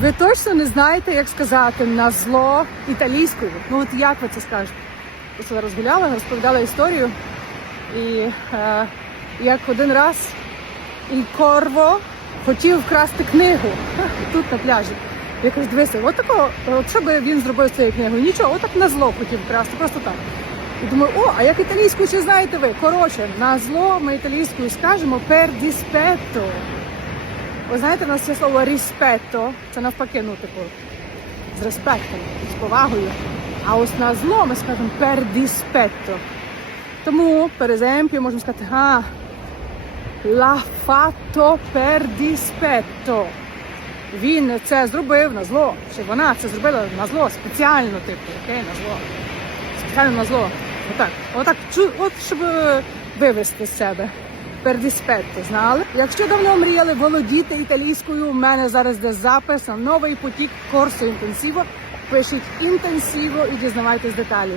Ви точно не знаєте, як сказати на зло італійською. Ну от як ви це скажете? Просто розгуляла, розповідала історію. І е, як один раз і Корво хотів вкрасти книгу тут на пляжі. Я кажу, дивися, от такого, от що би він зробив з цією книгою? Нічого, отак на зло хотів вкрасти, просто так. І думаю, о, а як італійською чи знаєте ви? Коротше, на зло ми італійською скажемо dispetto. Ви знаєте, в нас є слово rispetto, це навпаки, ну, типу, з респектом, з повагою. А ось на зло ми скажемо dispetto. Тому, per esempio, можемо сказати, а, l'ha fatto per. Він це зробив на зло. Чи вона це зробила на зло, спеціально, типу, окей, на зло. Спеціально на зло. Отак. Отак, от щоб е, вивести з себе. Пердіспетто, знали? Якщо давно мріяли володіти італійською, у мене зараз де запис на новий потік курсу інтенсиво. Пишіть інтенсиво і дізнавайтесь деталі.